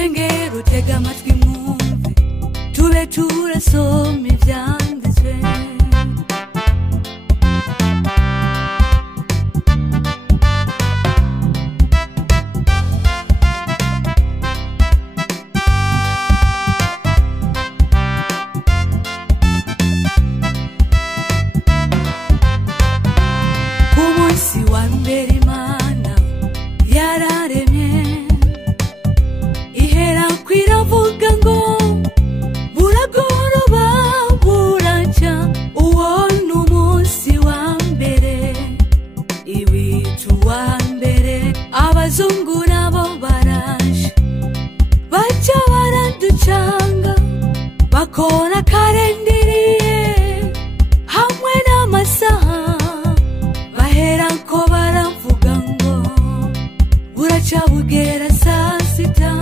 shengero tega amatwi mwumve tube turasoma ibyanditswe ku munsi wa mbere Imana yararemye ihera kwiravuga ngo buragoroba buracya uwo n'umunsi wa mbere ibicu wa mbere abazungu nabo baraje baca baraducanga bakora karendiriye hamwe n'amasaha bahera ko baravuga ngo buraca bugera saa sita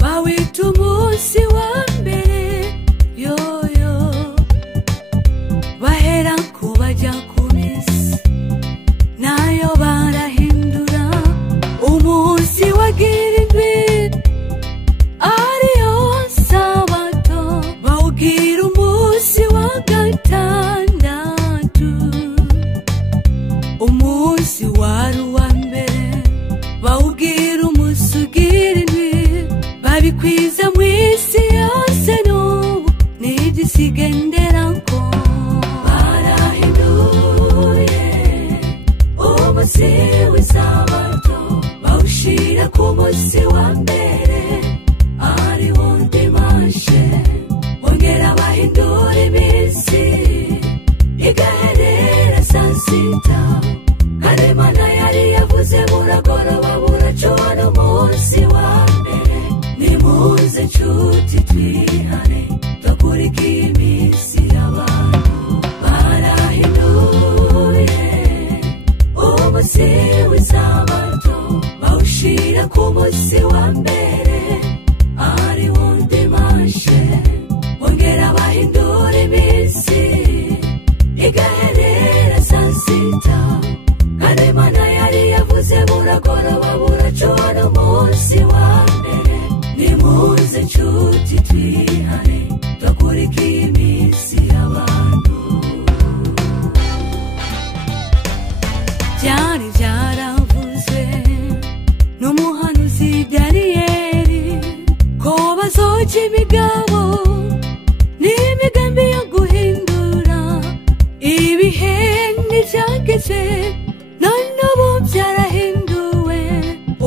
bawita umunsi wa mbere yoyo bahera ko bajya ku misi nayo barahindura umunsi wa girindwi ariyo sabato bawugira umunsi wa gatandatu umunsi wari uwa mbere bawugira umunsi ugira indwi babikwiza mu isi yose n'ubu ntigisigenderako barahinduye umunsi w'isabato bawushira ku munsi wa mbere ariwo dimanche bongera bahindura iminsi igaherera saa sita kandi Imana yari yavuze buragoroba buraca n'umunsi wa mbere nimuze nshuti twihane dukurikiye iminsi y'abantu barahinduye umunsi w'isabato bawushira ku munsi wa mbere ariwo dimanche bongera bahindura iminsi igaherera saa sita kandi Imana yari yavuze buragoroba buraca n'umunsi wa mbere nimuze nshuti twihane dukurikiye iminsi y'abantu byari byaravuzwe n'umuhanuzi Daniyeli ko bazoca imigabo n'imigambi yo guhindura ibihe n'ibyageze none ubu byarahinduwe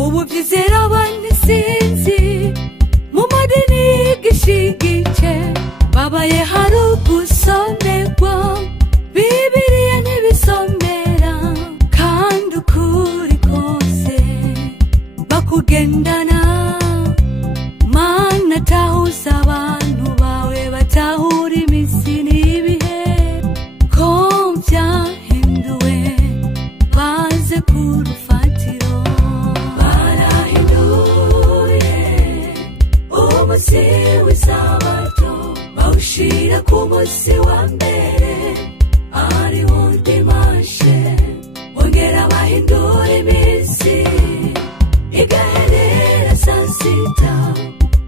ubu byizera abandi sinzi mu madini y'igishigike babaye hari ugusomerwa Bibiliya ntibisomera kandi ukuri kose bakugendana Mana tahuza abantu bawe batahura iminsi n'ibihe ko byahinduwe baze ku rufatiro barahinduye umunsi w'isabato bawushira ku munsi wa mbere ariwo dimanche bongera bahindura iminsi igaherera saa sita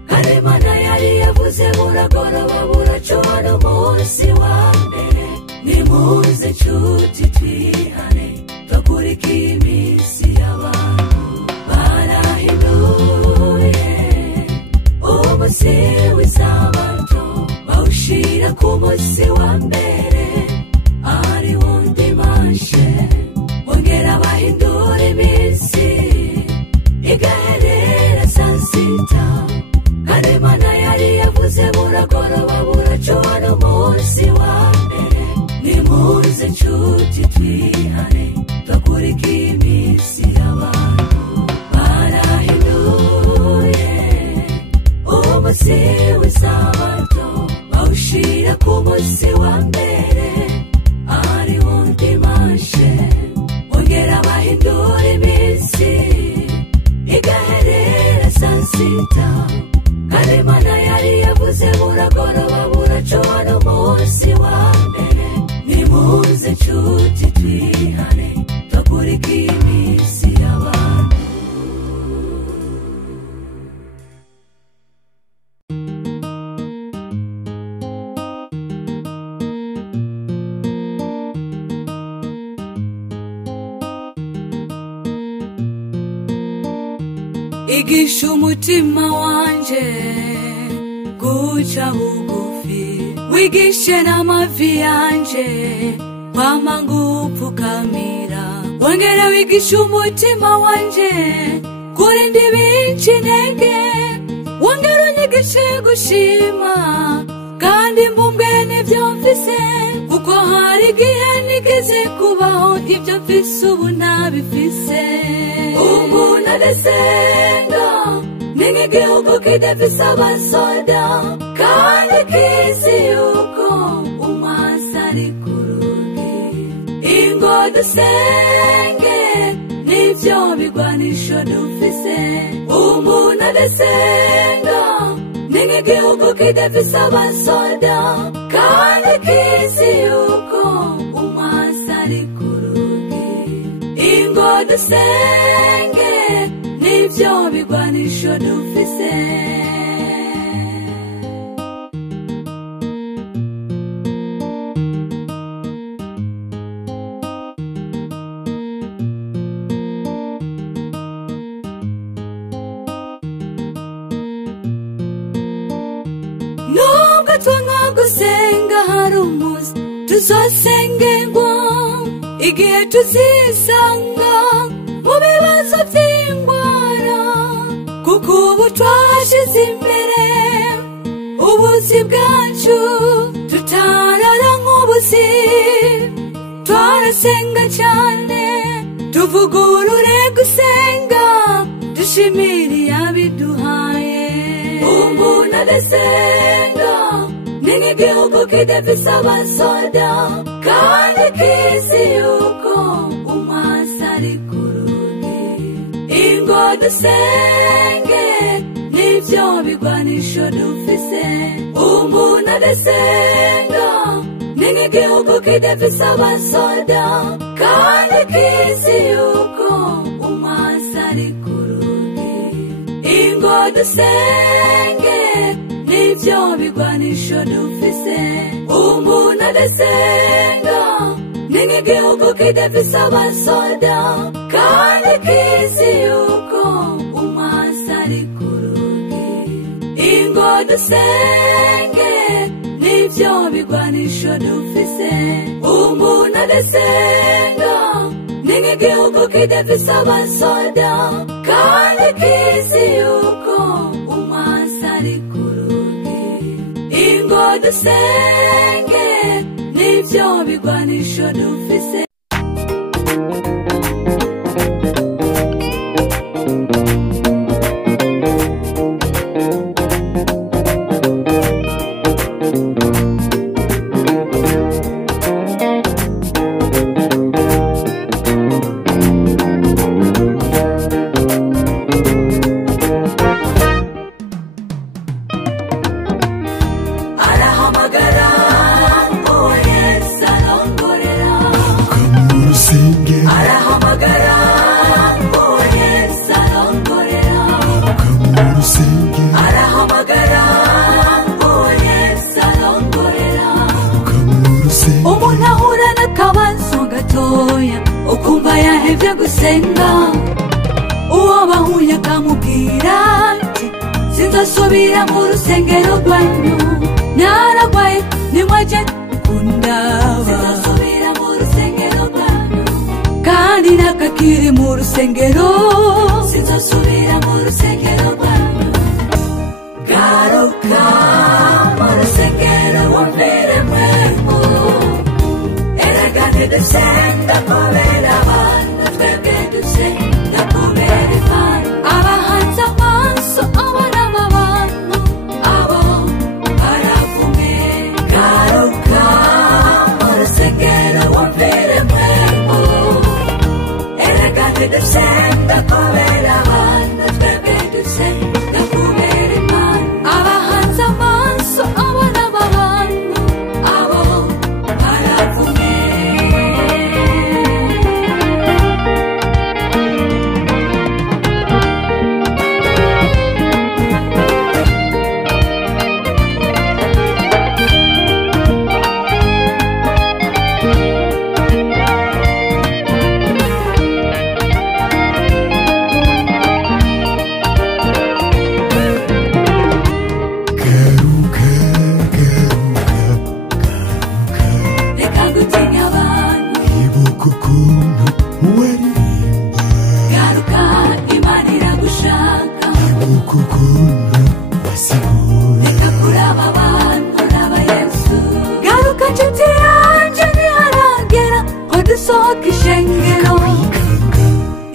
kandi Imana yari yavuze buragoroba buraca n'umunsi wa mbere nimuze nshuti twihane dukurikiye iminsi y'abantu barahinduye umunsi w'isabato bawushira ku munsi wa mbere ariwo dimanche bongera bahindura iminsi igaherera saa sita kandi Imana yari yavuze buragoroba buraca n'umunsi wa mbere nimuze nshuti twihane dukurikiye iminsi y'abantu barahinduye umunsi w'isabato bawushira ku munsi wa mbere ariwo dimanche bongera bahindura iminsi igaherera saa sita kandi Imana yari yavuze buragoroba buraca n'umunsi wa mbere nimuze nshuti twihane dukurikiye iminsi y'abantu igisha umutima wanje guca bugufi, wigishe n'amavi yanje kwama ngupfukamira, wongere wigisha umutima wanje kurinda ibinca intege, wongere unyigishe gushima kandi mbumbwe n'ivyo mfise, kuko hari igihe nigeze kubaho ibyo mfise ubu ntabifise. Ubu nadasenga ni nk'igihugu kidafise abasoda kandi kizi yuko umwansi ari ku rugi. Ingo dusenge nivyo bigwanisho dufise. Ubu nadasenga ni nk'igihugu kidafise abasoda kandi kizi yuko umwansi ari ku rugi. Ingo dusenge nivyo bigwanisho dufise. Nubwo twanga gusenga hari umunsi tuzosengerwa, igihe tuzisanga mu bibazo vy'ingwara, kuko ubu twahashize imbere ubuzi bwacu tutarara nk'ubuzi. Twarasenga cyane tuvugurure gusenga, dushimire yabiduhaye. Ubu nadasenga ni nk'igihugu kidafise abasoda kandi kizi yuko umwansi ari ku rugi. Ingo dusenge nivyo bigwanisho dufise. Ubu nadasenga ni nk'igihugu kidafise abasoda kandi kizi yuko umwansi ari ku rugi. Ingo dusenge nivyo bigwanisho dufise. Ubu nadasenga ni nk'igihugu kidafise abasoda kandi kizi yuko umwansi ari ku rugi. Ingo dusenge nivyo bigwanisho dufise. Ubu nadasenga ni nk'igihugu kidafise abasoda kandi kizi yuko umwansi ari ku rugi. Ingo dusenge nivyo bigwanisho dufise. Umuntu ahura n'akabazo gatoya ukumva yahevye gusenga, uwo bahuye akamubwira ati sinzasubira mu rusengero rwanyu, naragwaye nimwaje kundaba, sinzasubira mu rusengero rwanyu, kandi nakakiri mu rusengero, sinzasubira mu rusengero rwanyu. Garuka mu rusengero wumvire mwemu, eragane dusenga kubera abantu, twebwe dusenga kubera Imana. Abahanze amaso abana b'abantu abo baravumwe. Garuka mu rusengero wumvire mwemu, eragane dusenga kubera abantu, twebwe dusenga kubera Imana. Abahanze amaso abana b'abantu abo baravumwe. ukuntu wasigura reka kuraba abantu raba Yesu garuka nshuti yanje ntiharagera ko dusohoka ishengero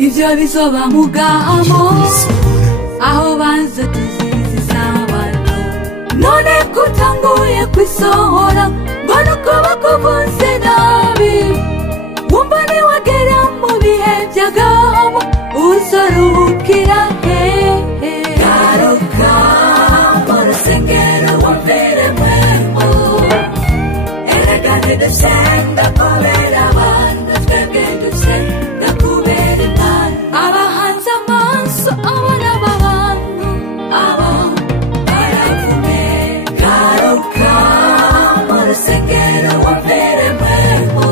ivyo bizoba mu gahamo aho banza tuzizi isabato none kutanguye kwisohora ngo nuko bakuvuze nabi wumva niwagera mu bihe vy'agahamo uzoruhukira hehe garuka mu rusengero wumvire mwemo erega ntidusenga kubera abantu twebwe dusenga kubera Imana abahanze amaso abana b'abantu abo baravume garuka mu rusengero wumvire mwemo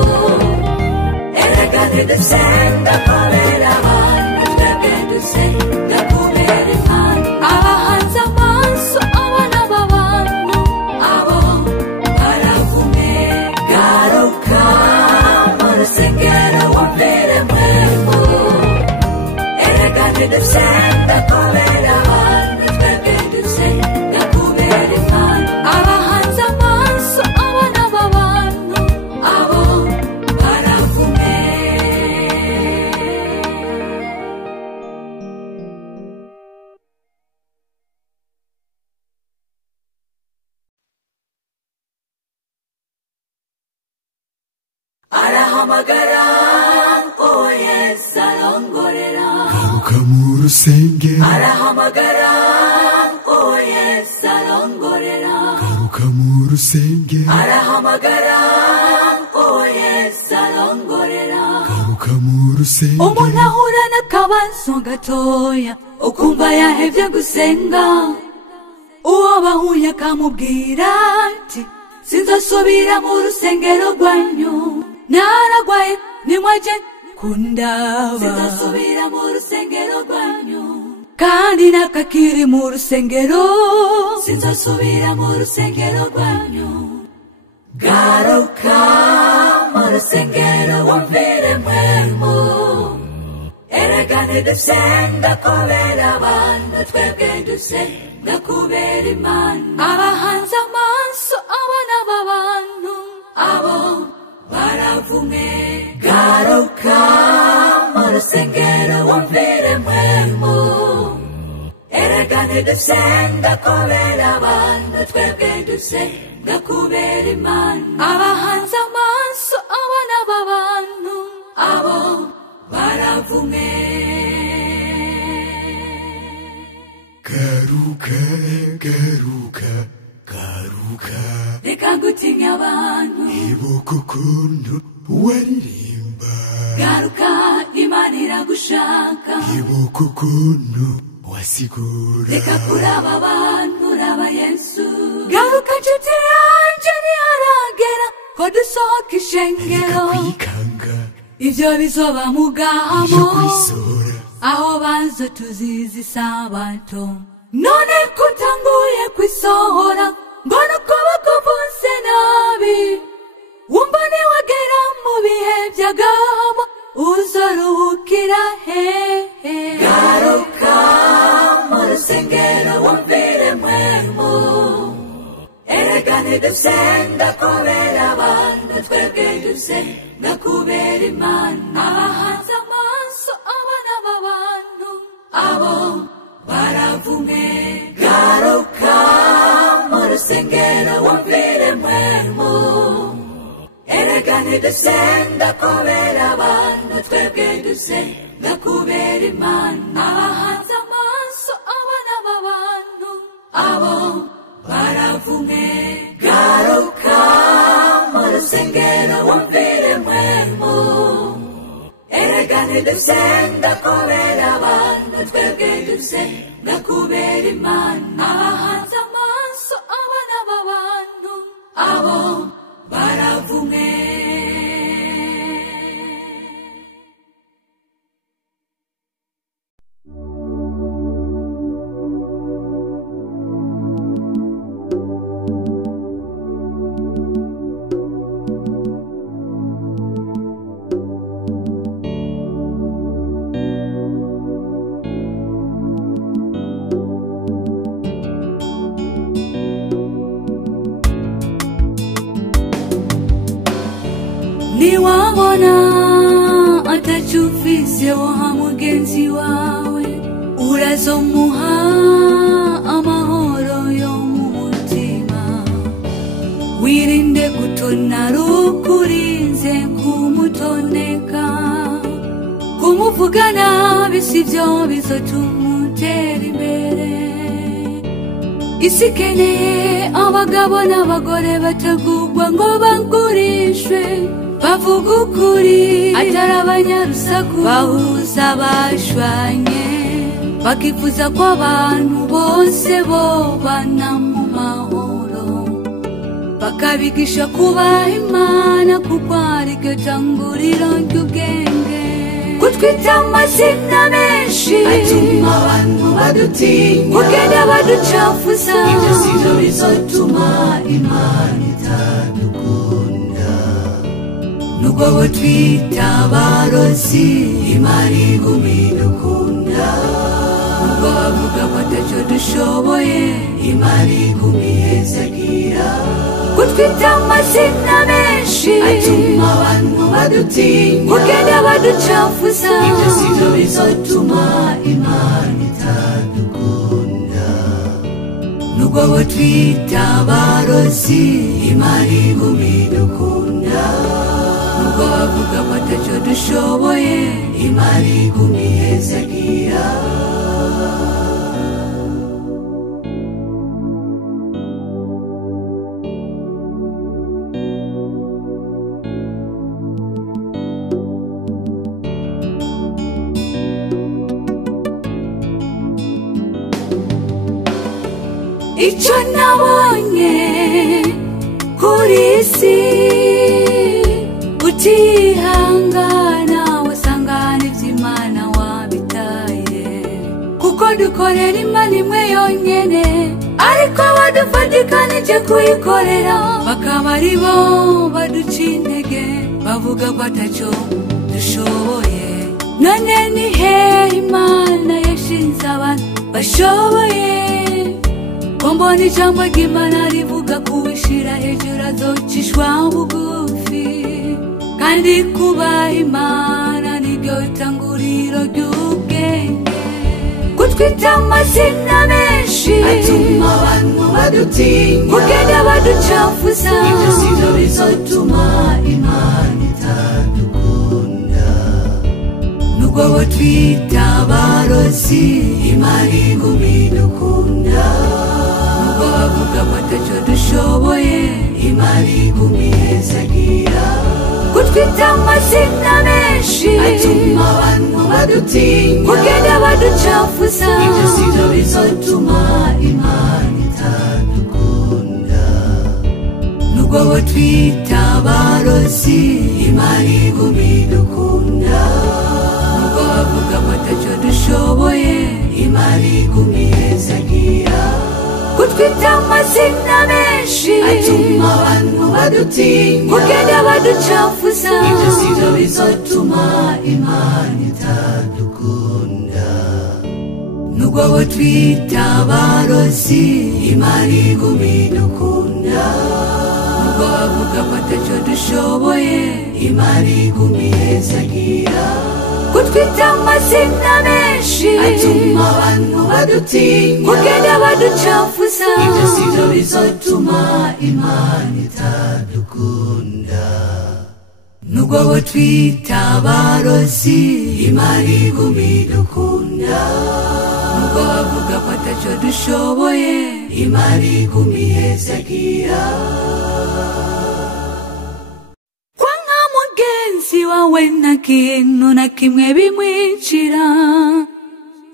erega ntidusenga kubera abantu twebwe dusenga kubera Imana abahanze amaso abana b'abantu abo baravume garuka mu rusengero wumvire mwemo erega ntidusenga kubera abantu twebwe dusenga kubera Imana abahanze amaso abana b'abantu abo baravume arahamagara uwo Yesu arongorera garuka mu rusengero arahamagara uwo Yesu arongorera garuka mu rusengero arahamagara uwo Yesu arongorera garuka mu rusengero umuntu ahura n'akabazo gatoya ukumva yahevye gusenga uwo bahuye akamubwira ati sinzosubira mu rusengero rwanyu naragwaye nimwaje kundaba sinzosubira mu rusengero rwanyu kandi nakakiri mu rusengero sinzosubira mu rusengero rwanyu garuka mu rusengero wumvire mwemo erega ntidusenga kubera abantu twebwe dusenga kubera Imana abahanze amaso abana b'abantu abo baravume garuka mu rusengero wumvire mwemo erega ntidusenga kubera abantu twebwe dusenga kubera Imana abahanze amaso abana b'abantu abo baravume garuka garuka garuka reka gutinya abantu ibuka ukuntu waririmba garuka Imana iragushaka ibuka ukuntu wasigura reka kuraba abantu raba Yesu garuka nshuti yanje ntiharagera ko dusohoka reka ishengero kwikanga ivyo bizoba mu ivyo gahamo kwisora aho banza tuzizi isabato none kutanguye kwisohora ngo nuko bakuvuze nabi wumva niwagera mu bihe vy'agahamo uzoruhukira hehe garuka mu rusengero wumvire mwemo erega ntidusenga kubera abantu twebwe dusenga kubera Imana abahanze amaso abana b'abantu abo baravume garuka mu rusengero wumvire mwemo erega ntidusenga kubera abantu twebwe dusenga kubera Imana abahanze amaso abana b'abantu abo baravume garuka mu rusengero wumvire mwemo erega ntidusenga kubera abantu twebwe dusenga kubera Imana abahanze amaso abana b'abantu abo baravume niwabona atachufise wa mugenzi wawe urazomuha amahoro yo mu mutima wirinde gutona rukurinze kumutoneka kumuvugana bisivyo bizotumutera imbere isikeneye abagabo n'abagore batagugwa ngo bangurishwe bavuga ukuri atari abanyarusaku bahuza bashwanye bakifuza ko abantu bose bobana mu mahoro bakabigisha kubaha Imana kuko ariryo tanguriro ry'ubwenge kutwita amazina menshi atuma abantu badutinya kugenda baducafuza ibyo sivyo bizotuma Imana itadukunda nubwo botwita abarozi Imana iguma idukunda nubwo bavuga ko ataco dushoboye Imana iguma ihezagira kutwita amazina menshi atuma abantu badutinya kugenda baducafuza ibyo sivyo bizotuma Imana itadukunda nubwo botwita abarozi Imana iguma idukunda nubwo bavuga ko ataco dushoboye Imana iguma ihezagira Ico nabonye kuri isi utihangana wasangana ivy'Imana wabitaye kuko dukorera Imana imwe yonyene ariko badufatikanije kuyikorera bakaba ari bo baduca intege bavuga ko ataco dushoboye none ni hehe Imana yashinze abantu bashoboye Kombona ijambo ry'Imana rivuga kuwishira hejuru azocishwa bugufi kandi kubaha Imana niryo tanguriro ry'ubwenge kutwita amazina menshi atuma abantu badutinya kugenda baducafuza ibyo sivyo bizotuma Imana itadukunda nubwo botwita abarozi Imana iguma idukunda bavuga ko ataco dushoboye Imana iguma ihezagira kutwita amazina menshi atuma abantu badutinya kugenda baducafuza ibyo sivyo bizotuma Imana itadukunda nubwo botwita abarozi Imana iguma idukunda nubwo bavuga ko ataco dushoboye Imana iguma ihezagira kutwita amazina menshi atuma abantu badutinya kugenda baducafuza ibyo sivyo bizotuma Imana itadukunda nubwo botwita abarozi Imana iguma idukunda nubwo bavuga ko ataco dushoboye Imana iguma ihezagira kutwita amazina menshi atuma abantu badutinya kugenda baducafuza ibyo sivyo bizotuma Imana itadukunda nubwo botwita abarozi Imana iguma idukunda nubwo bavuga ko ataco dushoboye Imana iguma ihezagira wawe na kintu na kimwe bimwinjira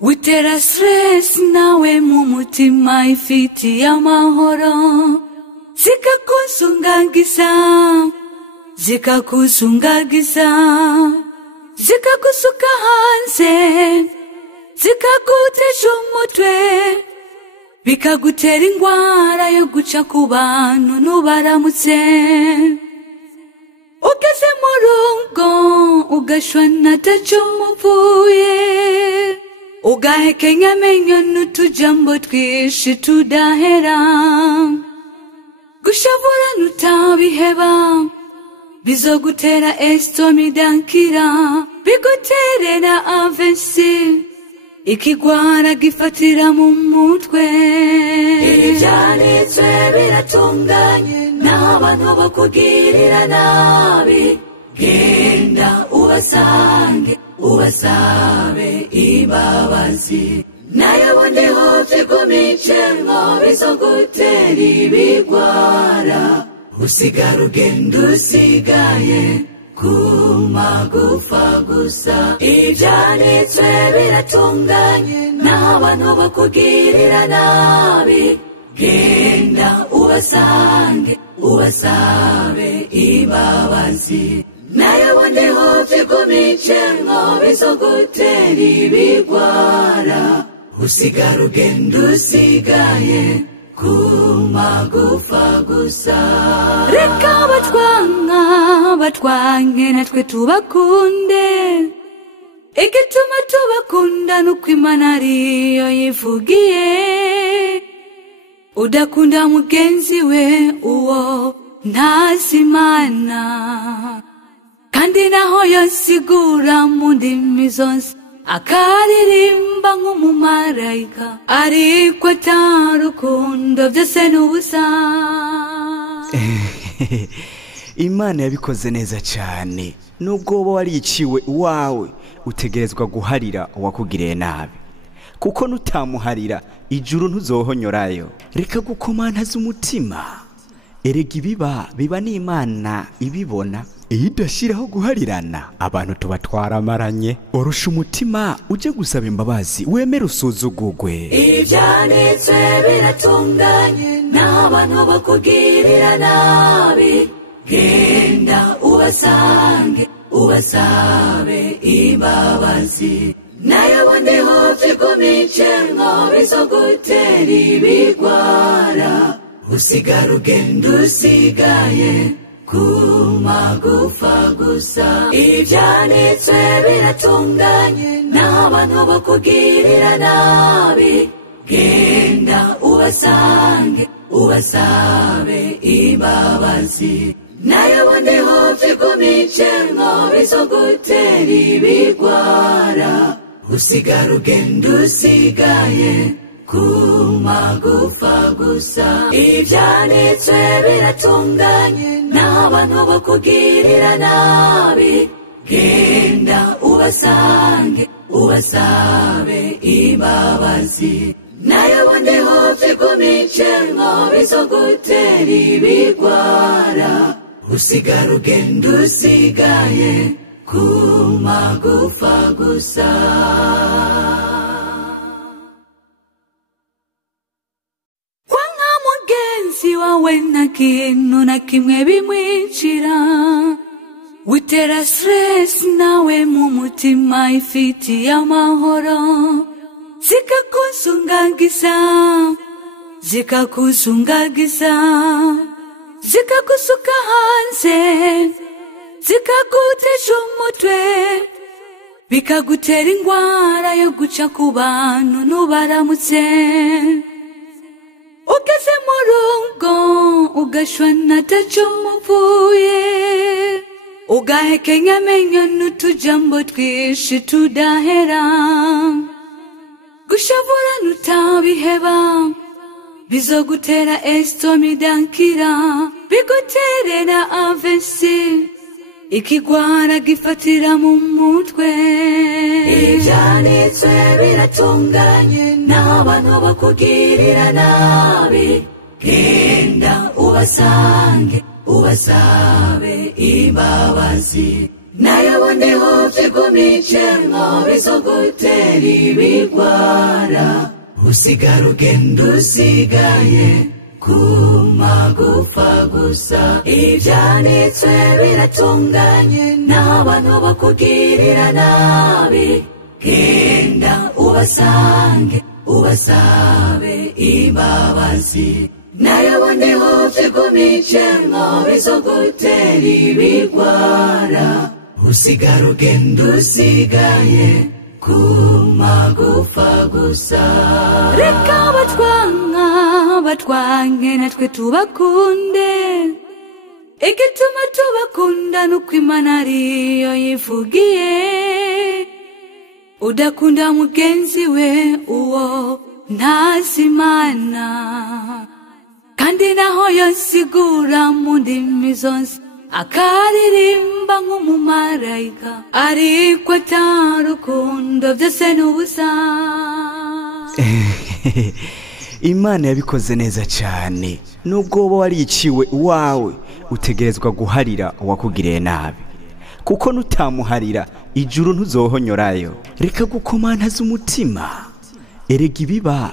witera stress nawe mu mutima ifitiye amahoro zikakusungagiza zikagusuka hanze zikagutesha umutwe bikagutera ingwara yo guca ku bantu nubaramutse ugeze mu rugo ugashwana ataco mupfuye ugahekenya amenyo n'utujambo twinshi tudahera gushavura nutabiheba bizogutera estomidankira, bigutere na avensi, ikigwara gifatira mu mutwe. Ibyanditswe biratunganye, n'abantu bakugirira nabi, genda ubasange, ubasabe imbabazi. Nayo bondeho vyigumicemwo bizogutera ibigwara, usigara ugenda usigaye kumagufa gusa. Ivyanditswe biratunganye, n'abantu bakugirira nabi, genda ubasange, ubasabe imbabazi. Nayo bondeho vyigumicemwo bizogutera ibigwara, usigara ugenda usigaye kumagufa gusa. Reka batwanke natwe tubakunde, igituma tubakunda nuko Imana ariyo yivugiye. Udakunda mugenzi we uwo ntazi Imana, kandi naho yosigura mu ndimi zose akaririmba nk'umumarayika, ariko atarukundo byose n'ubusa. Imana yabikoze neza cyane. Nubwo wowe wariciwe uwawe, utegerezwa guharira uwakugiriye nabi, kuko nutamuharira ijuru ntuzohonyorayo. Reka gukomantaza umutima, erega biba n'Imana ibibona. Iyo idashiraho guharirana, abantu tubatwara amaranye. Orusha umutima uje gusaba imbabazi, wemere usuzugugwe. Ivyanditswe biratunganye, n'abantu bakugirira nabi, genda ubasange, ubasabe imbabazi. Nayo bondeho vyigumicemwo bizogutera ibigwara, usigara ugenda usigaye kumagufa gusa. Ivyanditswe biratunganye, n'abantu bakugirira nabi, genda ubasange, ubasabe imbabazi. Nayo bondeho vyigumicemwo bizogutera ibigwara, usigara ugenda usigaye kumagufa gusa. Ivyanditswe biratunganye, n'abantu bakugirira nabi, genda ubasange, ubasabe imbabazi. Nayo bondeho vyigumicemwo bizogutera ibigwara, usigara ugenda usigaye kumagufa gusa. Wawe nta kintu na kimwe bimwicira, witera stress nawe mu mutima ifitiye amahoro, zikakusungagiza, zikagusuka hanze, zikagutesha umutwe, bikagutera ingwara yo guca ku bantu nubaramutse. Ugeze mu rugo ugashwana ataco mupfuye, ugahekenya amenyo n'utujambo twinshi tudahera, gushavura nutabiheba bizogutera estomidankira, bigutere na avensi, ikigwara gifatira mu mutwe. Ivyanditswe biratunganye, n'abantu bakugirira nabi, genda ubasange, ubasabe imbabazi. Nayo bondeho vyigumicemwo bizogutera ibigwara, usigara ugenda usigaye kumagufa gusa. Ivyanditswe biratunganye, n'abantu bakugirira nabi, genda ubasange, ubasabe imbabazi. Nayo bondeho vyigumicemwo bizogutera ibigwara, usigara ugenda usigaye kumagufa gusa. Reka batwanke natwe tubakunde, igituma tubakunda nuko Imana ariyo yivugiye. Udakunda mugenzi we uwo ntazi Imana, kandi naho yosigura mu ndimi zose akaririmba nk'umumarayika, ariko atarukundo byose n'ubusa. Imana yabikoze neza cyane. Nubwo wowe wariciwe uwawe, utegerezwa guharira uwakugiriye nabi, kuko nutamuharira ijuru ntuzohonyorayo. Reka gukomantaza umutima, erega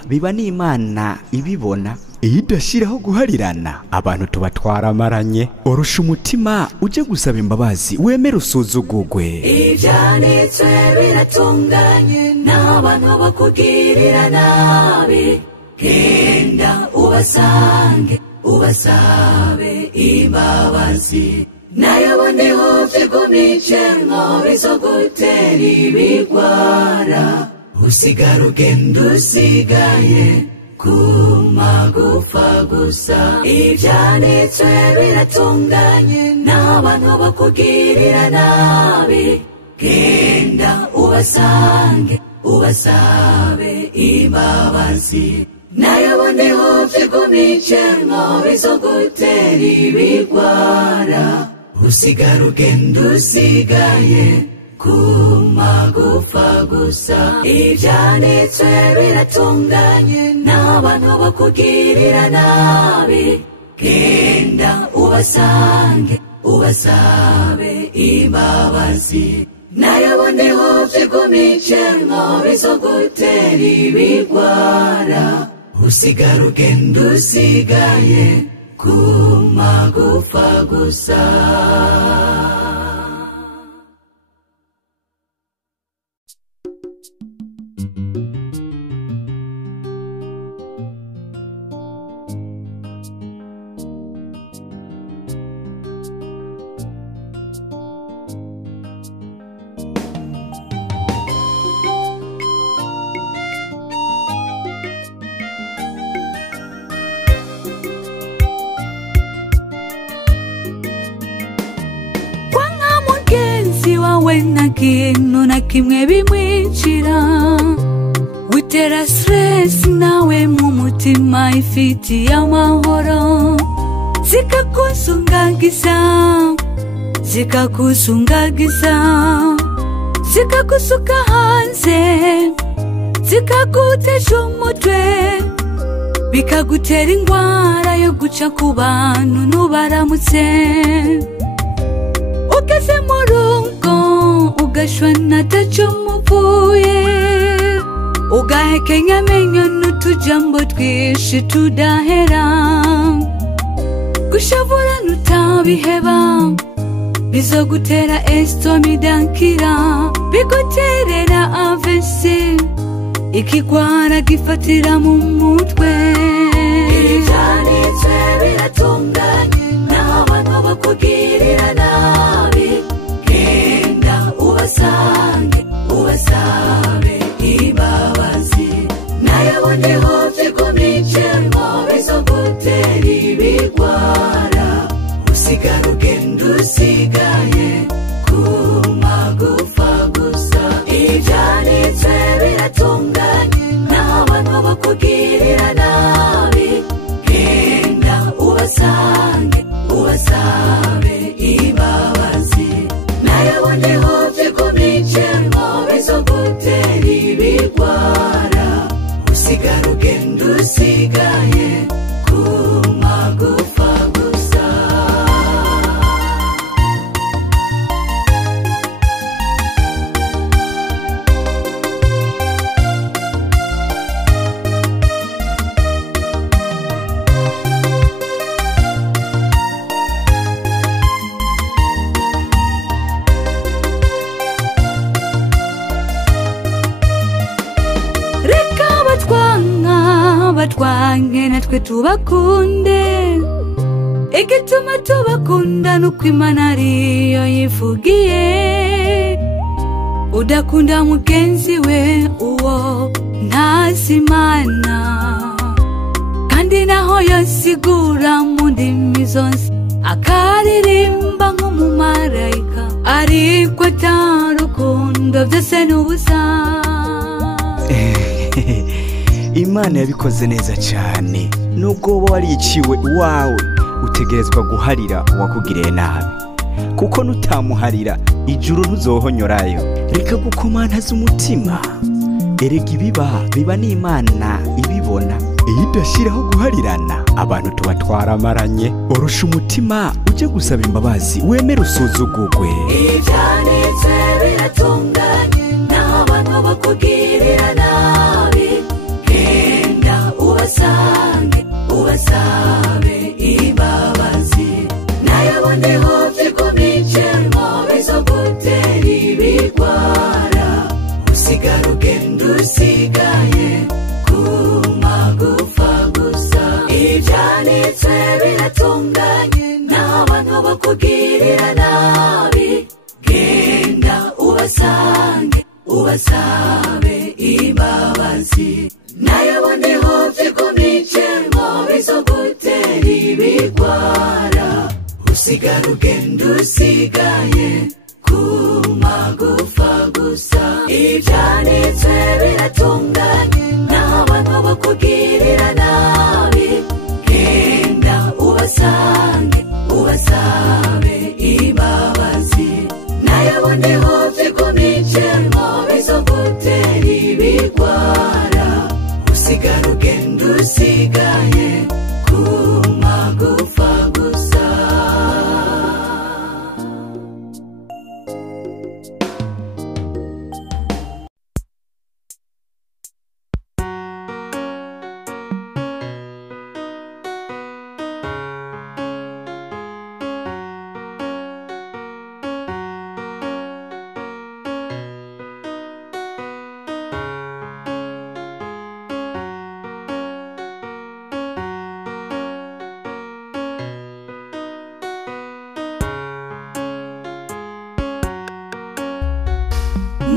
biba n'Imana ibibona. Iyo idashiraho guharirana, abantu tubatwara amaranye. Orusha umutima uje gusaba imbabazi, wemere usuzugugwe. Ibyanditswe biratunganye n'abantu bakugirira nabi, genda ubasange ubasabe imbabazi, nayo bondeho vyigumicenko bizogutera ibigwara. Usigara ugenda usigaye kumagufa gusa. Ibyanditswe biratunganye n'abantu bakugirira nabi, genda ubasange ubasabe imbabazi, nayo bondeho vyigumicenko bizogutera ibigwara. Usigara ugenda usigaye kumagufa gusa. Ibyanditswe biratunganye n'abantu bakugirira nabi, genda ubasange ubasabe imbabazi, nayo bondeho vyigumicenko bizogutera ibigwara. Usigara ugenda usigaye kumagufa gusa. Wena kintu na kimwe bimwinjira, witera stress nawe mu mutima ifitiye amahoro. Zikakusungagiza zikagusuka hanze, zikagutesha umutwe, bikagutera ingwara yo guca ku bantu nubaramutse. Ugeze mu rugo ugashwana taco muvuye, ugahekenya amenyo n'utujambo twishi tudahera. Gushavura nutabiheba bizogutera estomi dankira, biguterera AVC, ikigwara gifatira mu mutwe. Ibyanditswe biratunganye n'abantu bakugirira nabi, genda ubasange ubasabe imbabazi, nayo bondeho vyigumicenko bizogutera ibigwara. Usigara ugenda usigaye kumagufa gusa. Ibyanditswe biratunganye n'abantu bakugirira nabi, genda ubasange ubasabe imbabazi, nayo bondeho vyigumicenko bizogutera ibigwara. Usigara ugenda usigaye kumagufa gusa. Batwange natwe tubakunde, igituma tubakunda nuko Imana ariyo yivugiye. Udakunda mugenzi we uwo ntazi Imana, kandi naho yosigura mu ndimi zose akaririmba nk'umumarayika ariko atarukundo byose n'ubusa. Imana yabikoze neza cyane. Nubwo wowe wariciwe iwawe utegerezwa guharira uwakugiriye nabi, kuko nutamuharira ijuru ntuzohonyorayo. Reka gukomantaza umutima, erega biba n'Imana ibibona. Iyo idashiraho guharirana abantu tuba twaramaranye. Orusha umutima uje gusaba imbabazi, wemere usuzugurwe. Ibyanditswe biratunganye naho abantu bakugirira nabi, genda ubasange ubasabe imbabazi, nayo bondeho byigomicemo bizogutera ibigwara, usigara ugenda usigaye kumagufa gusa. Ibyanditswe biratunganye naho abantu bakugirira nabi, genda ubasange ubasabe imbabazi, nayo bondeho byigomicemo bizogutera ibigwara, usigara ugenda usigaye kumagufa gusa. Ibyanditswe biratunganye naho abantu bakugirira nabi, genda ubasange ubasabe imbabazi, nayo bondeho byigomicemo bizogutera ibigwara, usigara ugenda usigaye kumagufa gusa.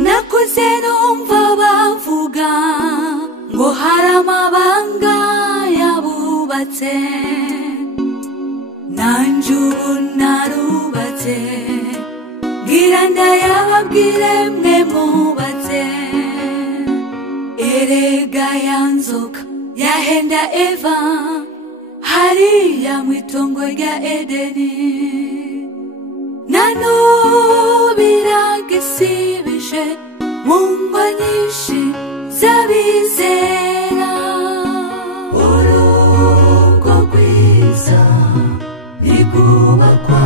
Nakuze numva bavuga ngo hari amabanga yabubatse, nanjye ubu narubatse, ngira ndayababwire mwe mubatse. Erega ya nzoka yahenda Eva hariya mu itongo rya Edeni, nanubiragisibije mu ngwa nyinshi z'abizera. Urugo rwiza ntigubakwa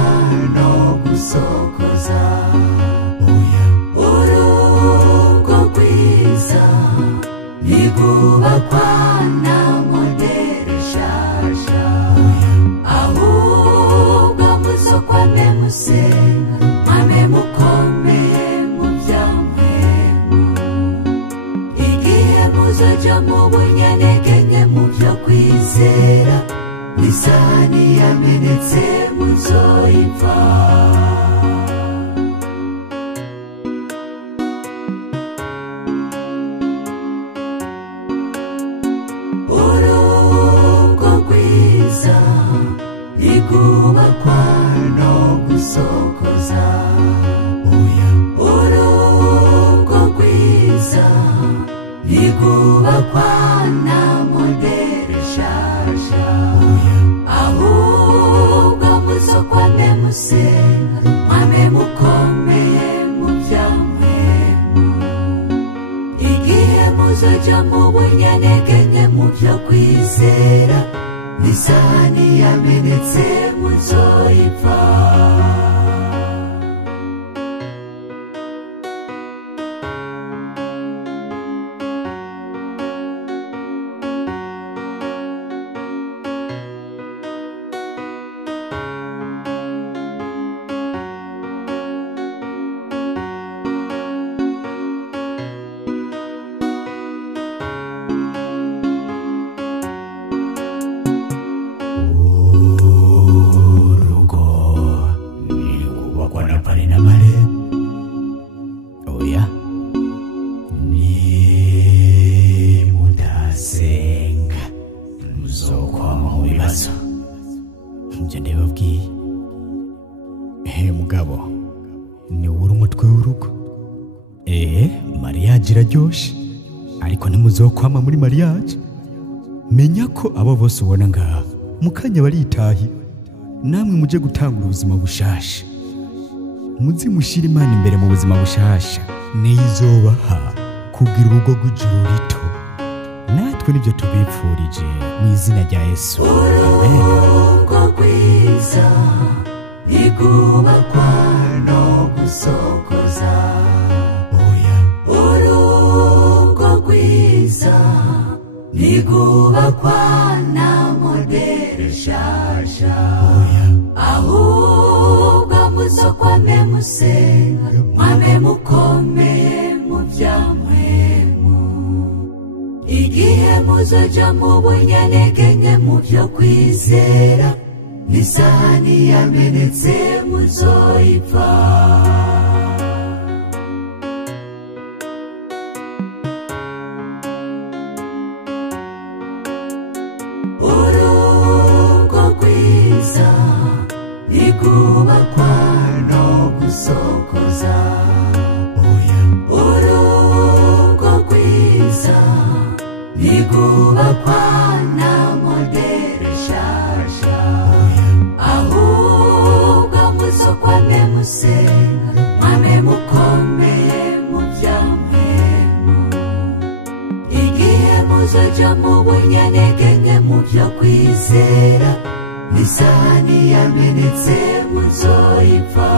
no gusokoza, urugo rwiza ntigubakwa na moderi nshasha, ahubwo muzokwame musenga, mwame mukomeye mu byamwemu, igihe muzoja mu bunyanegenge mu byo kwizera, isahani yamenetse muzoyipfa. Urugo rwiza ntigubakwa no gusokoza, urugo rwiza ntigubakwa na moderi nshasha, ahubwo muzokwame musenga, mwame mukomeye mu byamwemu, igihe muzoja mu bunyanegenge mu byo kwizera, n'isahani yamenetse muzoyipfa. muzokwama mu bibazo. Ibyo ndababwiye. mugabo ni uri umutwe w'urugo. Mariage iraryoshe ariko ntimuzokwama muri mariage. Menya ko abo bose ubona ngaha mukanya baritahi, namwe muje gutangura ubuzima bushasha. Muzi mushira Imana imbere mu buzima bushasha, nizobaha kugira urugo rw'ijuru rito. Natwe nibyo tubipfurije mu izina rya Yesu. Amen. Urugo rwiza ntigubakwa no gusokoza. Urugo rwiza ntigubakwa na modere nshasha. Ahubwo muzokwame musenga, mwame mukomeye mu byamwemu. Igihe muzoja mu bunyanegenge mu byo kwizera, n'isahani yamenetse muzoyipfa. Urugo rwiza ntigubakwa no gusokoza. Urugo rwiza ntigubakwa na modere nshasha. Ahubwo muzokwame musenga, mwame mukomeye mu byamwemu. Igihe muzoja mu bunyanegenge mu byo kwizera, n'isahani yamenetse muzoyipfa.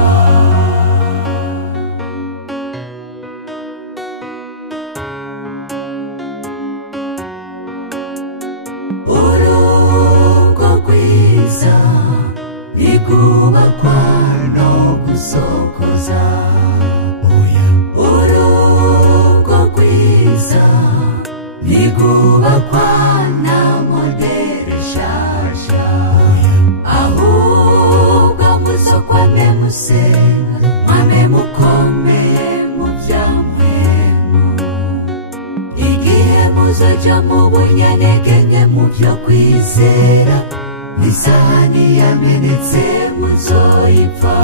Urugo rwiza ntigubakwa no gusokoza. Urugo rwiza ntigubakwa na modere nshasha. Ahubwo muzokwame musenga, mwame mukomeye mu byamwemu. Igihe muzoja mu bunyanegenge mu byo kwizera, n'isahani yamenetse muzoyipfa.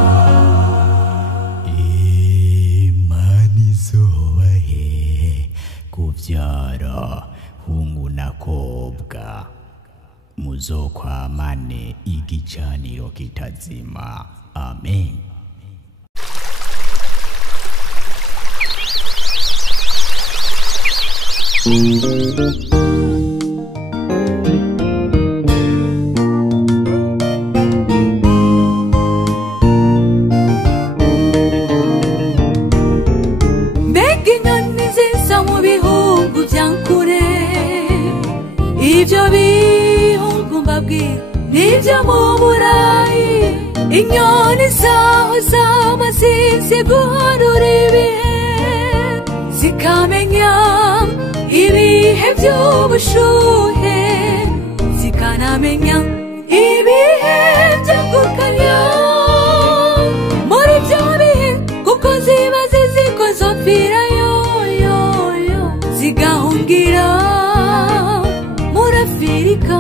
Imana izobahe kuvyara hungu na kobwa, muzokwamane igicaniro kitazima. Amen. Mbega inyoni zisa mu bihugu bya kure, ibyo bihugu mbabwira nibyo mu Burayi. Inyoni zaho zamaze guharura ibihe, zikamenya ibihe by'ubushuhe, zikanamenya ibihe byo gukanya muri byo bihe, kuko ziba zizi ko zopfirayo zigahungira muri Afurika.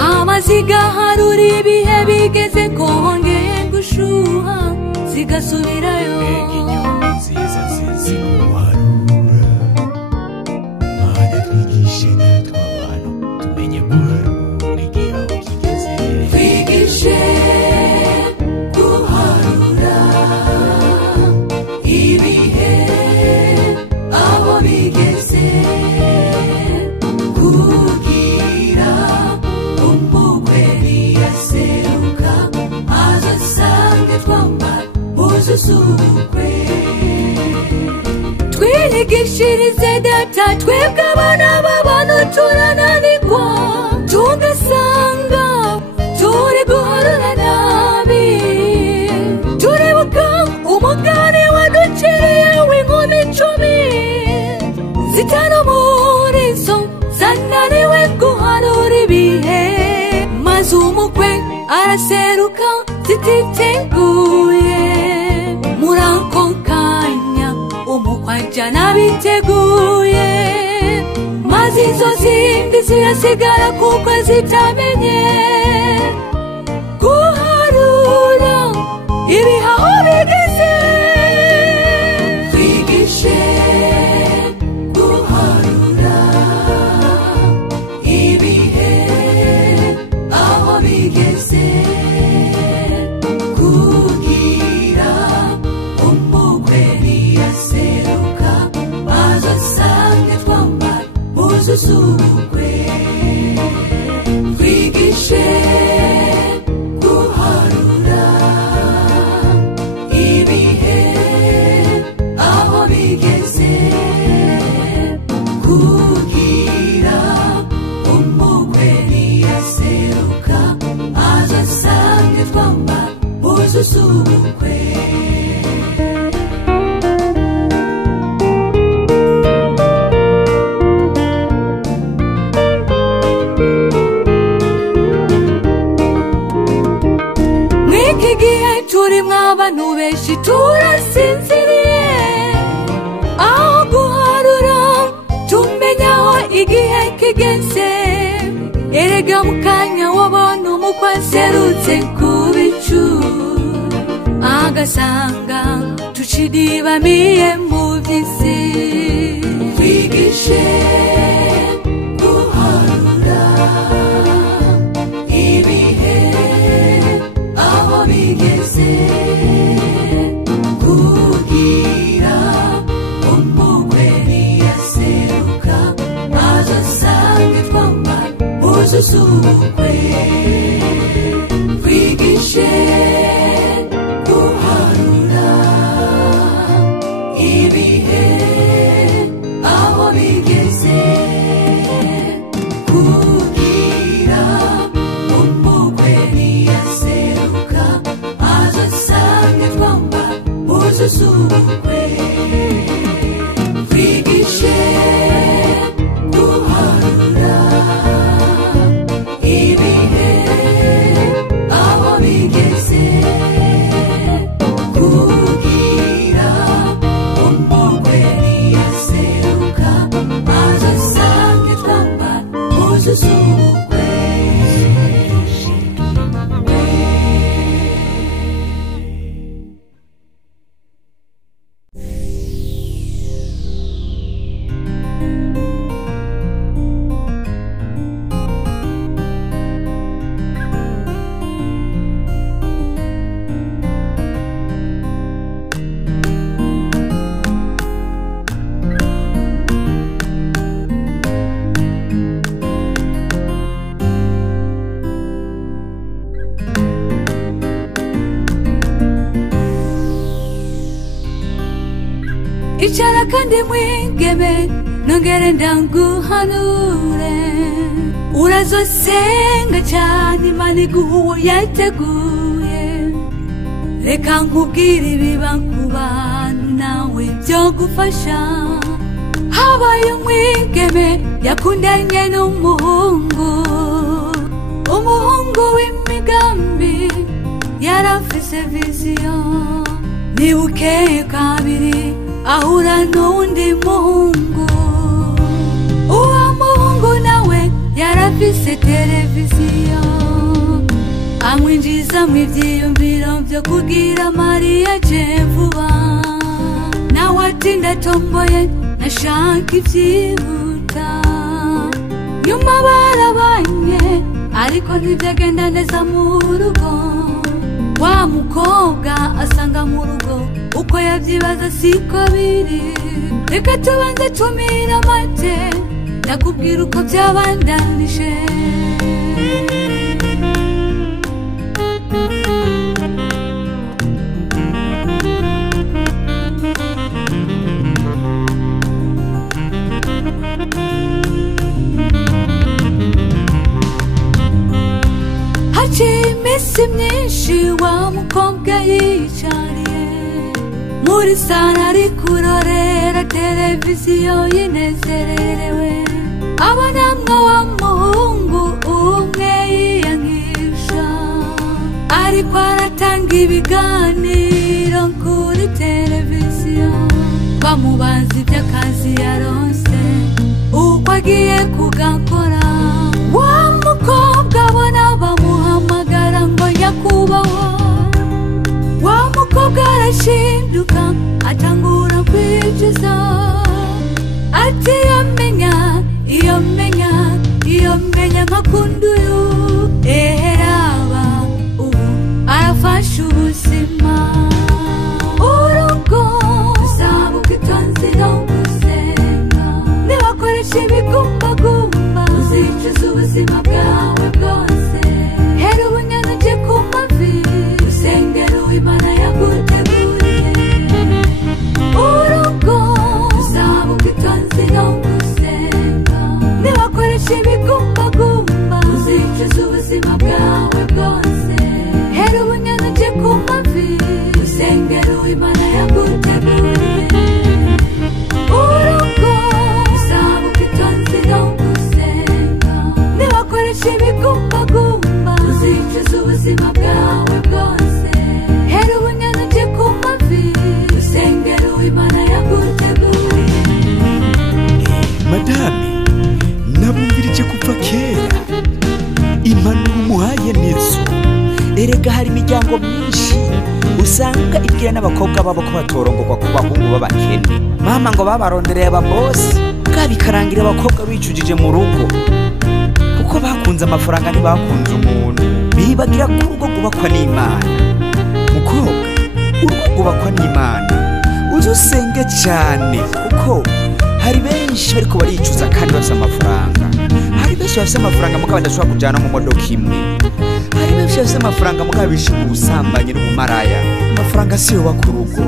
Hama zigaharura ibihe bigeze ko hongeye gushuha, zigasubirayo. Inyoni nziza zizi guharura, Mana twigishe natwe abantu tumenye guharura igihe aho kigeze. Twigishe guharura ibihe aho bigeze, kugira umukwe niyaseruka azasange twambara uzusubukwe. Twirigishirize data, twebwe abana b'abantu turananirwa, tugasanga turi guharura nabi. Turibuka umugani waduciriye w'inkumi 10 zitanu muri zo zananiwe guharura ibihe, maze umukwe araseruka zititeguye. Muri ako kanya umukwe ajyana biteguye, maze izo zindi zirasigara kuko zitamenye guharura ibihaho bigeze twigishe guharura ibihe aho bigeze kugira umukwe niyaseruka azasange twambara muzu z'ubukwe twigishe guharura ibihe aho bigeze kugira umukwe niyaseruka azasange twambara muzu z'ubukwe abantu benshi turasinziriye aho guharura tumenya aho igihe kigeze erega mu kanya wabona umukwe aserutse ku bicu agasanga tucidibamiye mu by'isi twigishe guharura ibihe aho bigeze kugira umukwe niyaseruka azasange twambara muzu z'ubukwe twigishe guharura ibihe aho bigeze kugira umukwe niyaseruka azasange twambara muzu z'ubukwe twigishe guharura ibihe aho bigeze kugira umukwe niyaseruka azasange twambara muzu z'ubukwe icara kandi mwigeme nongere ndanguhanure urazosenga cyane Imana iguha uwo yateguye reka nkubwire ibiba ku bantu nawe byo gufasha habaye umwigeme yakundanye n'umuhungu w'imigambi yarafise viziyo nibukeye kabiri ahura n'undi muhungu uwo muhungu nawe yarafise televiziyo amwinjiza mu ivyiyumviro vyo kugira Mariya je vuba nawe ati ndatomboye nashaka ivyihuta nyuma barabanye ariko ntivyagenda neza mu rugo wa mukobwa asanga mu rugo uko yavyibaza siko biri reka tubanze tumira amate ndakubwira uko vyabandanije haciye iminsi myinshi wa mukobwa yicariye muri sara ari kurorera televiziyo yinezererewe abonamwo wa muhungu umwe yiyankisha ariko aratanga ibiganiro kuri televiziyo bamubaza iby'akazi yaronse uko agiye kugakora wa mukobwa abona bamuhamagara ngo nyakubahwa wa arashinduka atangura kwicuza ati iyo menya nkakunda uyu eheraba ubu arafashe ubuzima urugo usaba ukitonzi no gusenga nibakoresha ibigumbagumba uzicuza ubuzima bwawe bwose hera ubunyana uje ku mavi usengera uw'Imana yaguteguriye urugo usaba ukitonzi no gusenga nibakoresha ibigumbagumba uzicuza ubuzima bwawe bwose hera ubunyana uje ku mavi usengera uw'Imana yaguteguriye urugo usaba ukitonzi no gusenga nibakoresha ibigumbagumba uzicuza ubuzima bwawe bwose hera ubunyana uje ku mavi usengera uw'Imana yaguteguriye. Madame nabumvirije kuva kera impanuro umuhaye nizo. Erega hari imiryango myinshi usanga ibwira n'abakobwa babo ko batorongorwa ku bahungu b'abakene. Mama ngo babarondereye ababosi bikarangira abakobwa bicujije mu rugo kuko bakunze amafaranga ntibakunze umuntu, bibagira ko urugo rwubakwa n'Imana. Mukobwa, urugo rwubakwa n'Imana, uzusenge cyane kuko hari benshi bariko baricuza kandi bafite amafaranga. Hari benshi bafite amafaranga mugabo badashobora kujyana mu modoka imwe. Hari benshi bafite amafaranga mugabo bishima ubusambanyi n'ubumaraya. Amafaranga si yubaka urugo,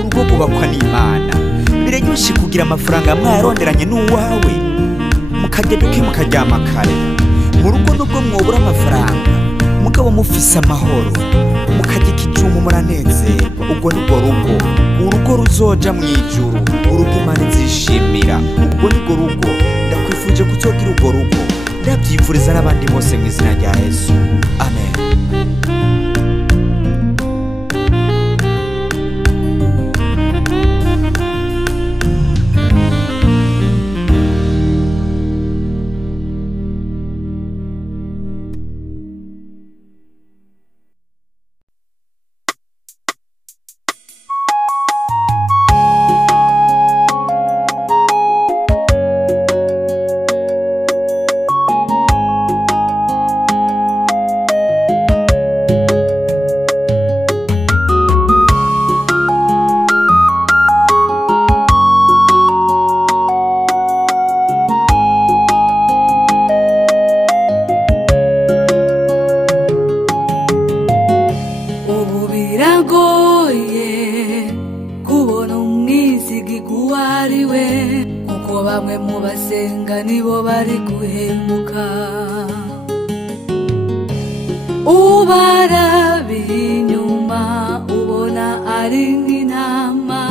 urugo rwubakwa n'Imana. Biranyushye kugira amafaranga mwayaronderanye n'uwawe mukajya duke mukaryama kare. Mu rugo nubwo mwobura amafaranga mugabo mufise amahoro mukajya ikicumu muranezerwa, ubwo nibwo rugo, urugo ruzoja mu ijuru, urugo Imana izishimira. Ubwo nibwo rugo, ndakwifuje kuzogira urwo rugo, ndabyifuriza n'abandi bose mu izina rya Yesu, amen. Bamwe mu basenga nibo bari guhemuka, ubarabiye inyuma ubona ari nk'intama.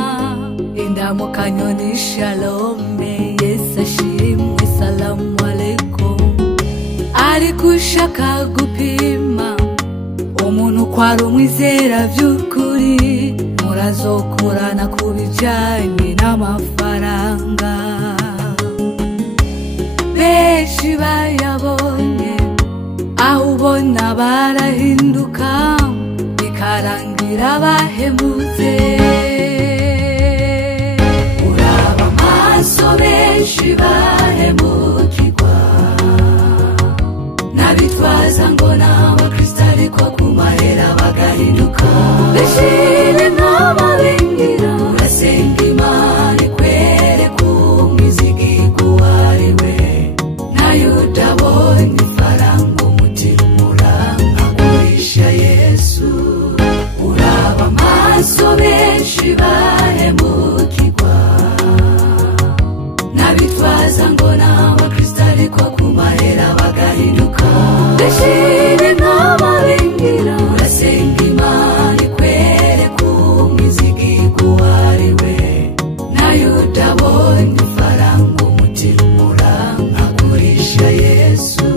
Indamukanyo ni shalome, Yesu ashimwe, salamu alaikum. Ariko ushaka gupima umuntu ko ari umwizera by'ukuri, murazokorana ku bijyanye n'amafaranga. Benshi bayabonye aho ubona barahinduka bikarangira bahemutse. Uraba amaso benshi bahemukirwa n'abitwaza ngo n'abakristo ariko ku mahera bagahinduka. Benshi ni nk'ababingira, urasenga Imana ikwereka umwizigirwa uwo ari we, nayo udabonye ifaranga umutima umuranga agurisha Yesu. Uraba amaso benshi bahemukirwa n'abitwaza ngo n'abakristo ariko ku mahera bagahinduka. Benshi ni nk'ababingira, urasenga Imana ikwereka umwizigirwa uwo ari we, nayo udabonye ifaranga umutima umuranga agurisha Yesu.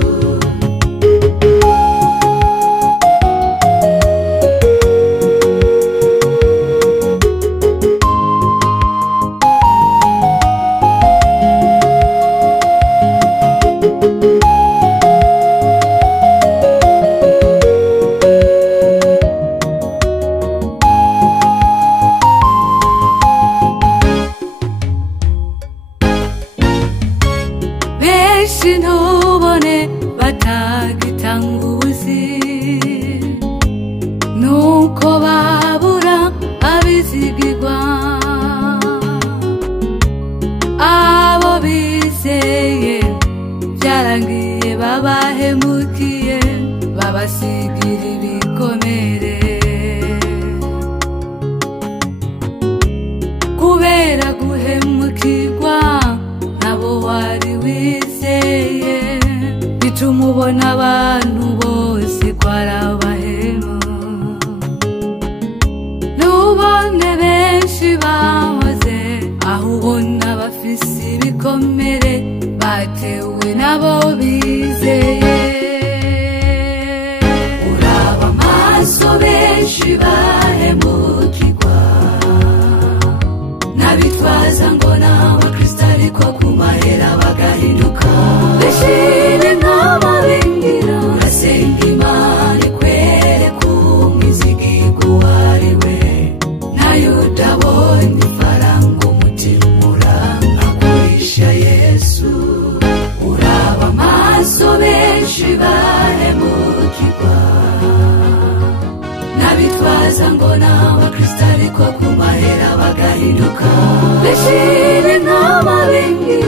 benshi ntubone batagitanga ubuzi nuko babura abizigirwa abo bizeye byarangiye babahemukiye babasigira ibikomere kubera guhemukirwa nabo wari wizeye bituma ubona abantu bose ko ari abahemu nubone benshi bahoze aho ubona bafise ibikomere batewe nabo bizeye uraba amaso benshi bahemukirwa n'abitwaza ngo n'abakristo ariko ku mahera bagahinduka bishire nk'amabingira urasenga Imana ikwereka umwizigirwa uwo ari we nayo udabonye ifaranga umutima urankagurisha Yesu uraba amaso benshi bahemukirwa n'abitwaza ngo n'abakristo ariko ku mahera bagahinduka bishire nk'amabingira